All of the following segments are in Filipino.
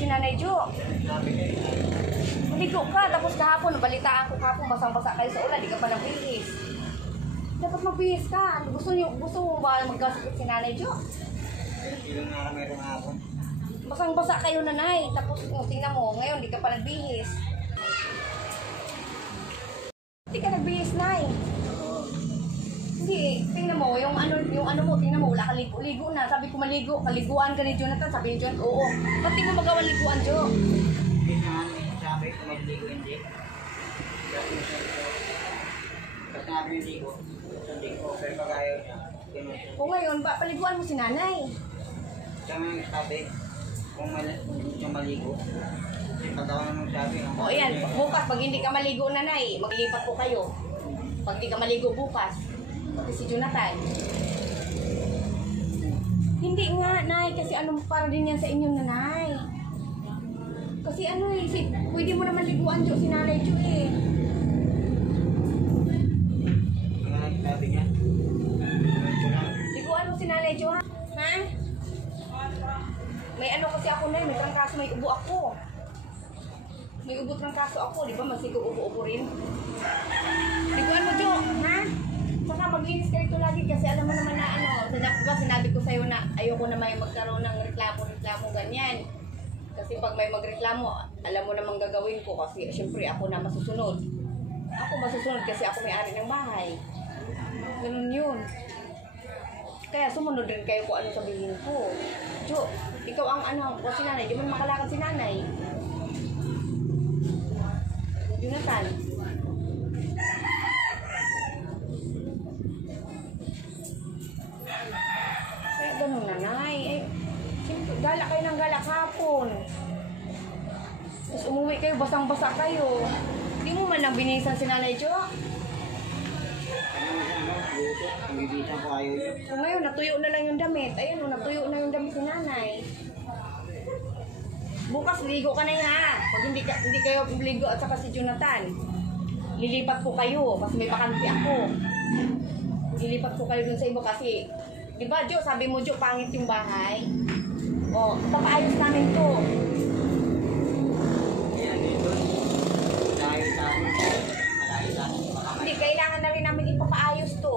si Nanay Jo. Maligo ka, tapos kahapon, balitaan ko kahapon, basang-basa kayo sa ulan, di ka pa nagbihis. Dapat magbihis ka. Gusto mo ba magkasakit si Nanay Jo? Basang-basa kayo, Nanay. Tapos, tingnan mo, ngayon, di ka pa nagbihis. Hindi ka nagbihis, Nay. Hindi, tingnan mo, yung ano mo, tingnan mo, wala ka ligo na. Sabi ko maligo, kaliguan ka ni Jonathan. Sabi ni Jonathan, oo. Ba't di mo magawa liguan, Jo? Hindi naman, sabi ko magligo, hindi. Kasi sabi yung ligo, hindi ko, pero pag ayaw niya, O ngayon, paliguan mo si Nanay. kaya nga sabi, kung hindi siya maligo, kasi pag ako naman sabi, O yan, bukas, pag hindi ka maligo, Nanay, maglipat po kayo. Pag di ka maligo bukas, pati si Jonathan. Hindi nga, Nay, kasi ano, para din yan sa inyong Nanay. Kasi ano eh, pwede mo naman liguan, Jo, si Nanay Jo eh. ang sabi niya, Liguan mo si Nanay Jo, ha? Ha? May ano kasi ako, Nay, may trangkaso, may ubo ako. May ubo trangkaso ako, di ba? Masigo ubo-ubo rin. Liguan mo, Jo, ha? Saka maglinis ka rito lagi kasi alam mo naman na ano, diba sinabi ko sa'yo na ayoko na may magkaroon ng reklamo, ganyan. Kasi pag may magreklamo, alam mo namang gagawin ko kasi syempre ako na masusunod. Ako masusunod kasi ako may-ari ng bahay. Ganun yun. Kaya sumunod rin kayo kung ano sabihin ko. Jo, ikaw ang ano, o si Nanay, di mo makalakad si Nanay. Jonathan. Kaya ganun, Nanay. Eh, siyempre, gala kayo ng gala hapon. Tapos umuwi kayo, basang-basa kayo. Hindi mo man lang binisan si Nanay Jo. Bibisan ko ayaw niya. So ngayon, natuyo na lang yung damit. Ayun, natuyo na yung damit ni Nanay. Bukas, ligo ka na yun, ha? Pag hindi kayo ligo at saka si Jonathan, lilipat ko kayo kasi may bakante ako. Lilipat ko kayo dun sa iba kasi, di ba, Jo, sabi mo, Jo, pangit yung bahay. O, papaayos namin to. Kaya dito, dahil sa amin, malayo sa amin, Hindi, kailangan na rin namin ipapaayos to.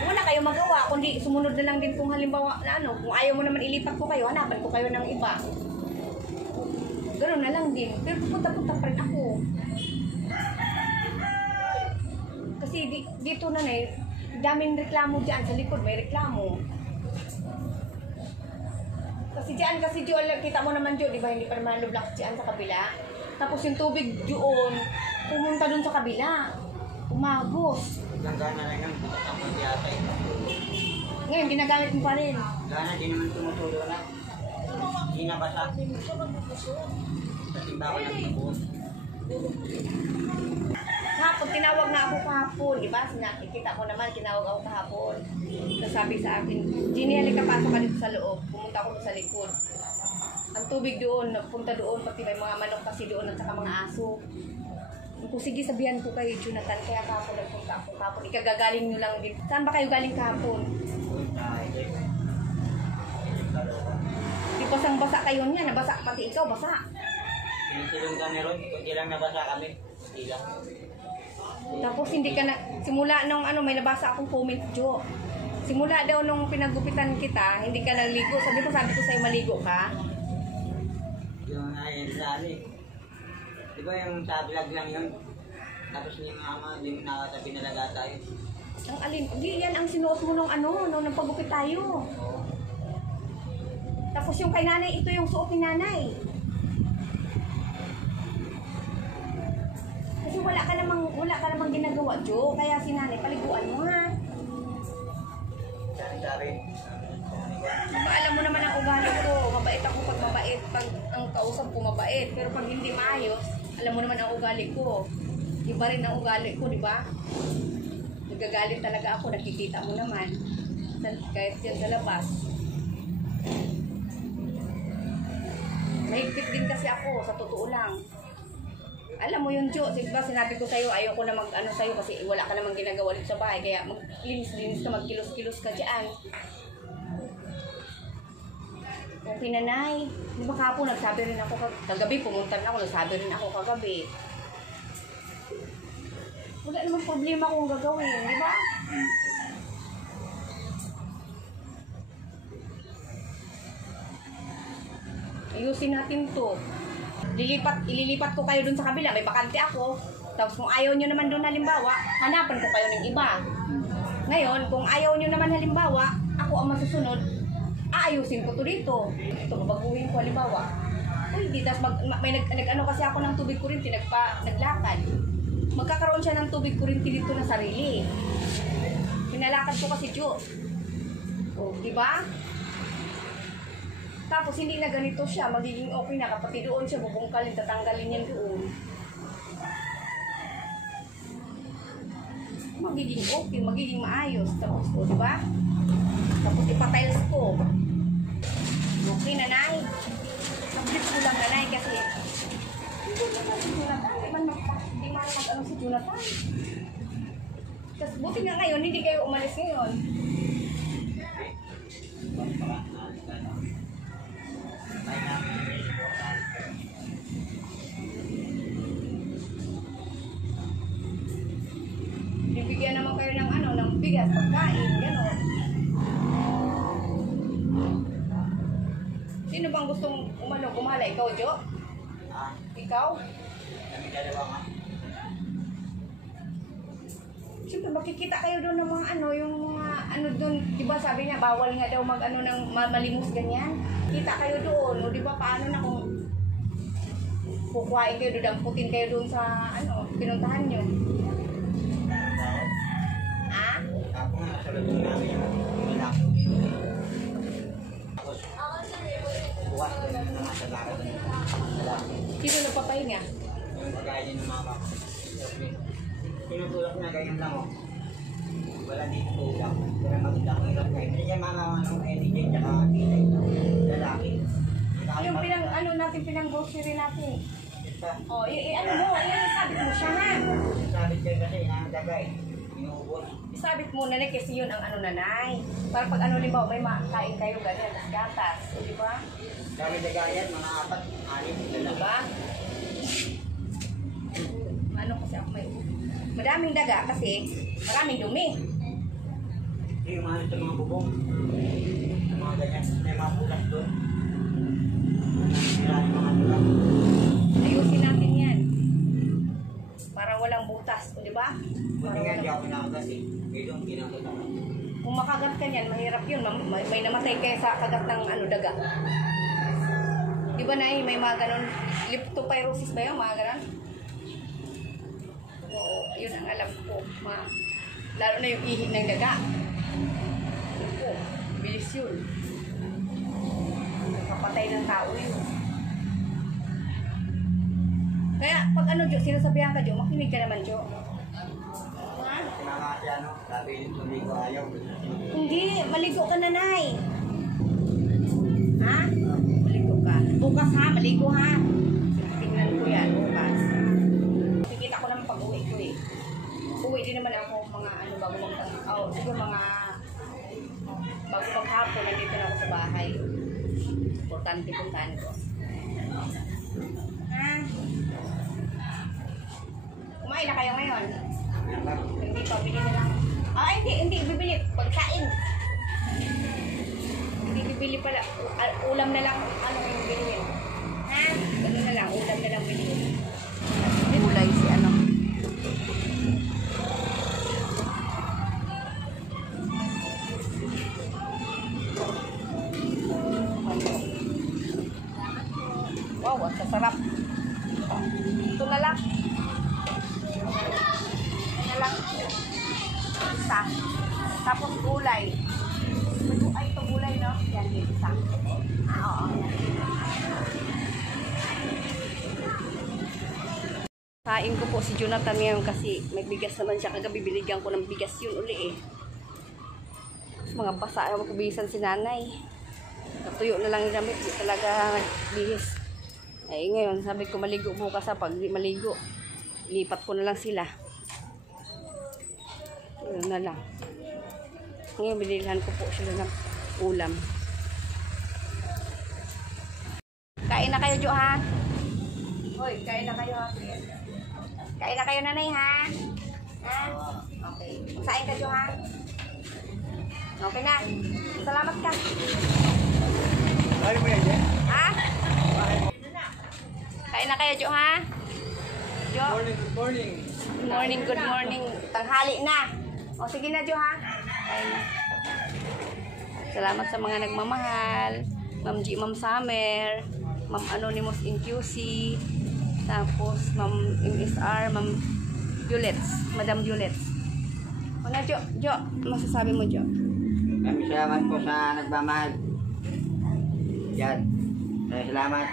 Wala kayo magawa, kundi sumunod na lang din kung halimbawa na ano, kung ayaw mo naman ilipat ko kayo, hanapan ko kayo ng iba. Ganoon na lang din. Pero pupunta-punta pa rin ako. Kasi dito na daming reklamo dyan sa likod, may reklamo. Kasi dyan, kita mo naman dyan, di ba, hindi pa naman lublak dyan sa kabila. Tapos yung tubig doon, pumunta doon sa kabila. Umagos. gana rin ang butatang yatay. Ngayon, ginagamit mo pa rin. Gana, di naman tumutulo na. Hindi na basa. Sa timba ko ng buon. Hapon, tinawag na ako kahapon, di ba? Kita ko naman, tinawag ako kahapon. Sabi sa akin, Ginny, halika, pasok ka dito sa loob. Pumunta ako sa likod. Ang tubig doon, nagpunta doon, pati may mga manok kasi doon at saka mga aso. Kung sige, sabihan ko kay Jonathan, kaya kahapon nagpunta ako kahapon. Ikagagaling nyo lang din. Saan ba kayo galing kahapon? Di basang-basa kayo niya, nabasa pati ikaw, basa. Sinisilong kami ron, hindi lang nabasa kami. Hindi lang. Tapos hindi ka na, simula nung ano, may nabasa akong comment, Jo. Simula daw nung pinagupitan kita, hindi ka naligo. Sabi ko sa'yo, maligo ka. Yung ayun sa ano eh. Di ba yung sa vlog lang yun? Tapos ni mama, hindi mo nakatabi nalaga tayo. Ang alin, di yan ang sinuot mo nung ano, nung nagpagupit tayo. Oo. Tapos yung kay nanay, ito yung suot ni nanay. Kasi wala ka namang ginagawa, Jo. Kaya si nanay, paliguan mo ha. Dari-dari. Alam mo naman ang ugali ko. Mabait ako pag mabait. Pag ang kausap ko mabait. Pero pag hindi maayos, alam mo naman ang ugali ko. Iba rin ang ugali ko, di ba? Nagagalit talaga ako. Nakikita mo naman. Kahit yan sa labas. Mahigpit din kasi ako, sa totoo lang. Alam mo yun, Jo, diba sinabi ko sa'yo, ayoko na mag-ano sa'yo kasi wala ka namang ginagawa dito sa bahay. Kaya maglinis-linis ka, magkilos-kilos ka dyan. O Okay, nanay. Di ba kahapon nagsabi rin ako kagabi, pumunta na ako, nagsabi rin ako kagabi. Wala namang problema kung gagawin, di ba? Ayusin natin to. Ililipat ko kayo dun sa kabila, may bakante ako. Tapos kung ayaw nyo naman dun halimbawa, hanapan ko kayo ng iba. Ngayon, kung ayaw nyo naman halimbawa, ako ang masusunod, aayusin ko to dito. Ito, babaguhin ko halimbawa. Uy, di, tapos may nag-ano kasi ako ng tubig kurinti, naglakad. Magkakaroon siya ng tubig kurinti dito na sarili. Pinalakad ko kasi Jo. O, di ba? Tapos hindi na ganito siya, magiging okay na kapag doon siya bubungkalin, tatanggalin yan doon. Magiging okay, magiging maayos. Tapos ko, di ba? Tapos ipatiles ko. Okay, nanay. Nag-flip ko lang, nanay, kasi hindi man mag-ano si Jonathan. Tapos buti nga ngayon, hindi kayo umalis ngayon. Bibigyan naman kayo ng ano, ng bigas, pagkain, gano'n. Sino bang gustong gumala? Ikaw, Jo? Ikaw? Kami dalawa nga. Siyempre, makikita kayo doon ng mga ano, yung mga ano doon, di ba sabi niya, bawal nga daw mag ano ng malimos ganyan. Kita kayo doon, o di ba paano na kung kukuhain kayo doon, damputin kayo doon sa ano, pinuntahan nyo. Ha? Ako nga, nasalad namin yung malaki. Tapos, bukas ko na naman sa lakad ng malaki. Sino nagpapahinga? Yung kagaya din ng mama ko. Tinutulak na ganyan lang oh. Wala dito tulak. Wala maganda kong hirap kayo. Hindi siya mama ano, energy tsaka kilay. Lalaki. Yung ano natin, pinang-grocery natin. Isa. O, ano mo, sabit mo siya ha. Sabit kayo kasi, dagay. Inuubos. Isabit mo na kasi yun ang ano nanay. Para pag ano limbaw, may makain kayo ganyan, tas gatas. O, di ba? Dami dagayan, mga 4, 6, Di ba? Ano kasi ako may madaming daga kasi maraming dumi. yung mga sa mga bubong. Yung mga ganyan. May mga pulas doon. Mga tulak. Ayusin natin yan. Para walang butas, o di ba? Buti nga hindi ako nakagat eh. Kaya doon, ginagawa ako. Kung makagat ka niyan, mahirap yun. May namatay kaya sa kagat ng ano, daga. Di ba na may mga ganon, leptopyrosis ba yun? Mga ganon? Oo, yun ang alam ko. Lalo na yung ihi ng daga. Oo, bilis yun. Nakapatay ng tao yun. Kaya pag ano, Jo, sinasabihan ka, Jo, makinig ka naman, Jo. Ha? Sinama siya, no? Sabi yung tuloy ko ayaw. Hindi, maligo ka, nanay. Ha? Maligo ka. Bukas ha, maligo ha. Tingnan ko yan, bukas. Nakikita ko naman pag uwi ko eh. Uwi din naman ako mga ano bago siguro mga bago maghapon, nandito na ako sa bahay. Importante puntahan ko. Ha? Kumain na kayo ngayon? Hindi pa, bili na lang. Hindi, bibili. Pagkain. Hindi bibili pala. Ulam na lang, ano yung bilhin. Ha? Ganun na lang, ulam na lang bilhin. Gulay si ano. Wow, ang sasarap. Ito na lang. Isa. Tapos gulay. Ay, ito gulay, no? Yan, isa. Oo. Kain ko po si Jonathan ngayon kasi may bigas naman siya. Kagabi binigyan ko ng bigas yun uli eh. Mga basa ang kubisan si nanay. Natuyo na lang yung damit. Di talaga bihis. Ay, ngayon, sabi ko maligo bukas ha. Pag di maligo, lipat ko na lang sila. Yun na lang. Ngayon, binilhan ko po sila ng ulam. na kayo, Jo, ha? Hoy, kain na kayo, ha? Kain na kayo, nanay, ha? Ha? Okay. Magsain ka, Jo, ha? Okay na. Salamat ka. Ay mo yan, Jen? Ha? Kain na kayo, Jo, ha? Jo? Good morning. Good morning. Tanghali na. O, sige na, Jo, ha? Kain na. Salamat sa mga nagmamahal. Ma'am G, Ma'am Summer, Ma'am Anonymous in QC, tapos Ma'am MSR, Ma'am Violets, Madam Violets. O na, Jo, masasabi mo, Jo? Kami salamat po sa nagmamahal. Yan. Salamat.